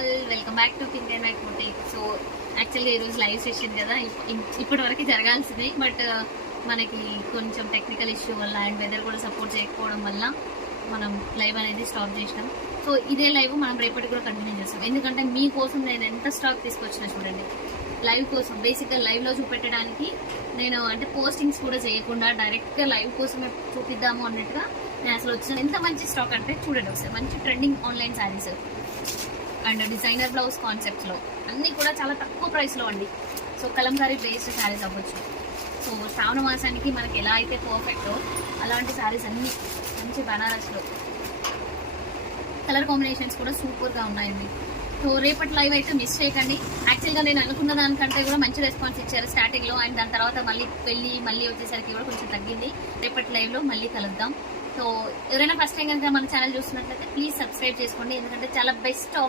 All, welcome back to think and right boutique. So actually ఈరోజు live session కదా, ఇప్పటి వరకు జరగాల్సింది. బట్ మనకి కొంచెం టెక్నికల్ ఇష్యూ వల్ల అండ్ వెదర్ కూడా సపోర్ట్ చేయకపోవడం వల్ల మనం లైవ్ అనేది స్టాప్ చేసినాం. సో ఇదే లైవ్ మనం రేపటికి కూడా కంటిన్యూ చేస్తాం. ఎందుకంటే మీకోసం నేను ఎంత స్టాక్ తీసుకొచ్చినా చూడండి, లైవ్ కోసం. బేసిక్గా లైవ్లో చూపెట్టడానికి నేను అంటే పోస్టింగ్స్ కూడా చేయకుండా డైరెక్ట్గా లైవ్ కోసమే చూపిద్దాము అన్నట్టుగా నేను అసలు వచ్చిన. ఎంత మంచి స్టాక్ అంటే చూడండి ఒకసారి, మంచి trending online saris and designer blouse కాన్సెప్ట్స్లో అన్నీ కూడా చాలా తక్కువ ప్రైస్లో అండి. సో కలంకారీ బేస్డ్ శారీస్ అవ్వచ్చు. సో శ్రావణ మాసానికి మనకి ఎలా అయితే పర్ఫెక్టో అలాంటి శారీస్ అన్నీ మంచి బనారస్లో కలర్ కాంబినేషన్స్ కూడా సూపర్గా ఉన్నాయండి. సో రేపటి లైవ్ అయితే మిస్ చేయకండి. యాక్చువల్గా నేను అనుకున్న దానికంటే కూడా మంచి రెస్పాన్స్ ఇచ్చారు స్టార్టింగ్లో, అండ్ దాని తర్వాత మళ్ళీ వచ్చేసరికి కూడా కొంచెం తగ్గింది. రేపటి లైవ్లో మళ్ళీ కలుద్దాం. సో ఎవరైనా ఫస్ట్ టైం కనుక మన ఛానల్ చూస్తున్నట్లయితే ప్లీజ్ సబ్స్క్రైబ్ చేసుకోండి, ఎందుకంటే చాలా బెస్ట్